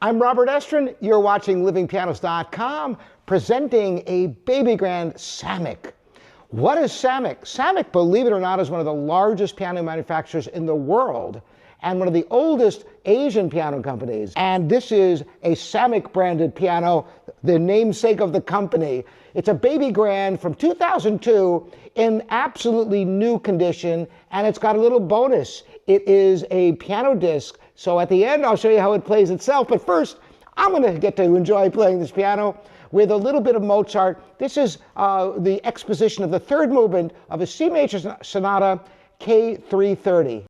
I'm Robert Estrin. You're watching LivingPianos.com, presenting a baby grand Samick. What is Samick? Samick, believe it or not, is one of the largest piano manufacturers in the world and one of the oldest Asian piano companies. And this is a Samick branded piano, the namesake of the company. It's a baby grand from 2002 in absolutely new condition, and it's got a little bonus. It is a PianoDisc. So at the end, I'll show you how it plays itself. But first, I'm going to get to enjoy playing this piano with a little bit of Mozart. This is the exposition of the third movement of a C major sonata, K330.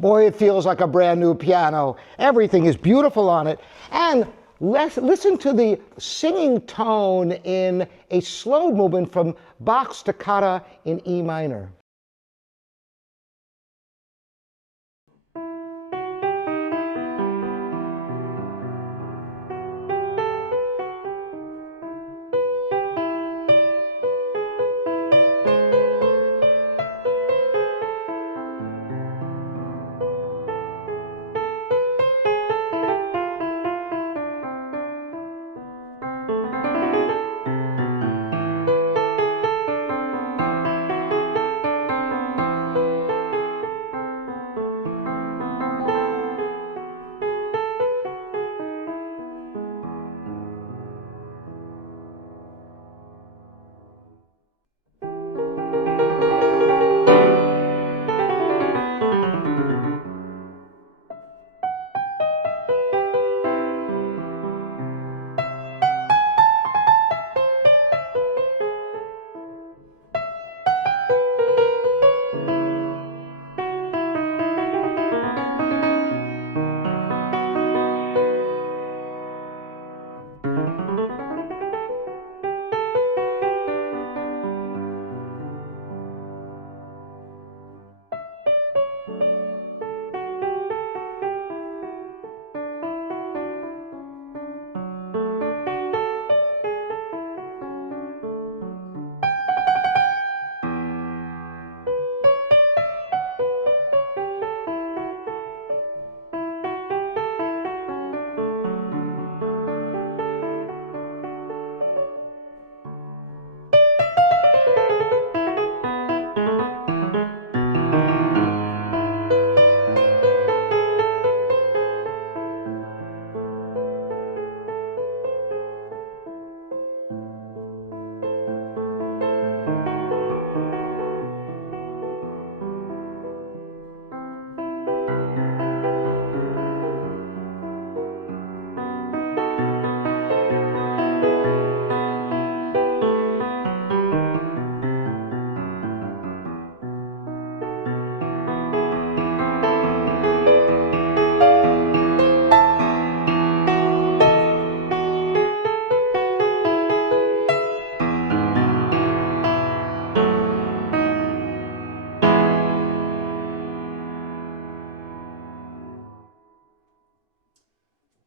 Boy, it feels like a brand new piano. Everything is beautiful on it. And listen to the singing tone in a slow movement from Bach's Toccata in E minor.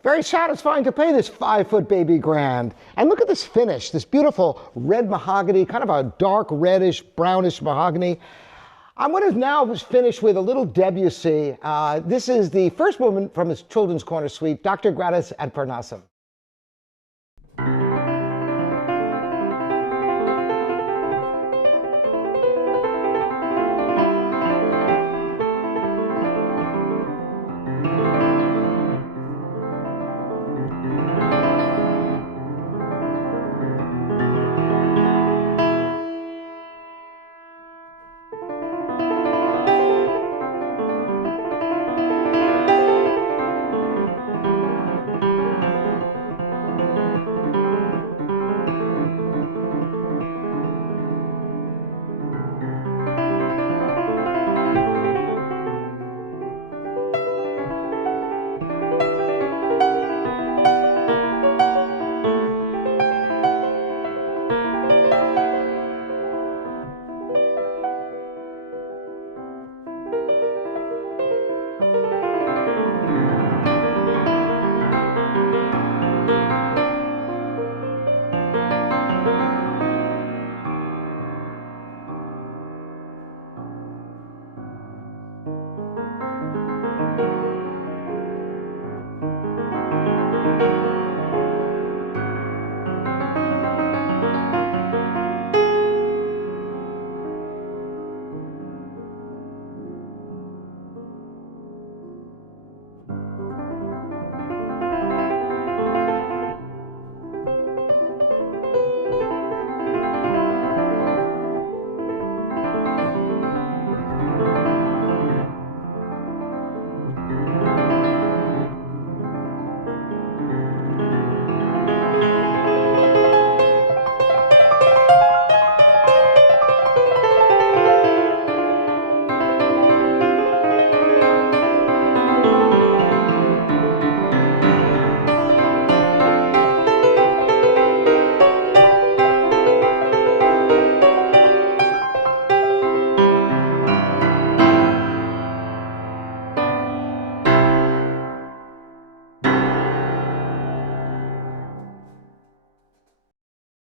Very satisfying to play this 5-foot baby grand. And look at this finish, this beautiful red mahogany, kind of a dark reddish, brownish mahogany. I'm going to now finish with a little Debussy. This is the first movement from his Children's Corner Suite, Dr. Gratis ad Parnassum.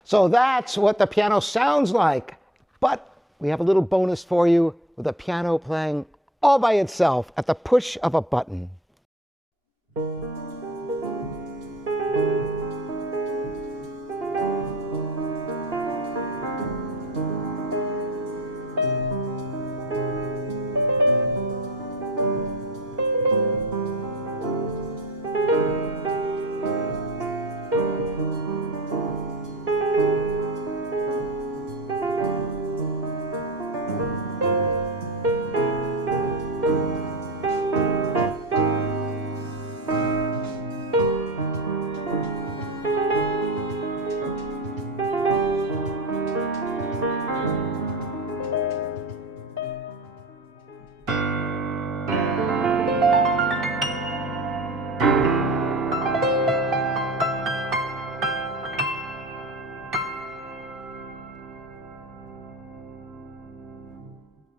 So that's what the piano sounds like. But we have a little bonus for you with the piano playing all by itself at the push of a button.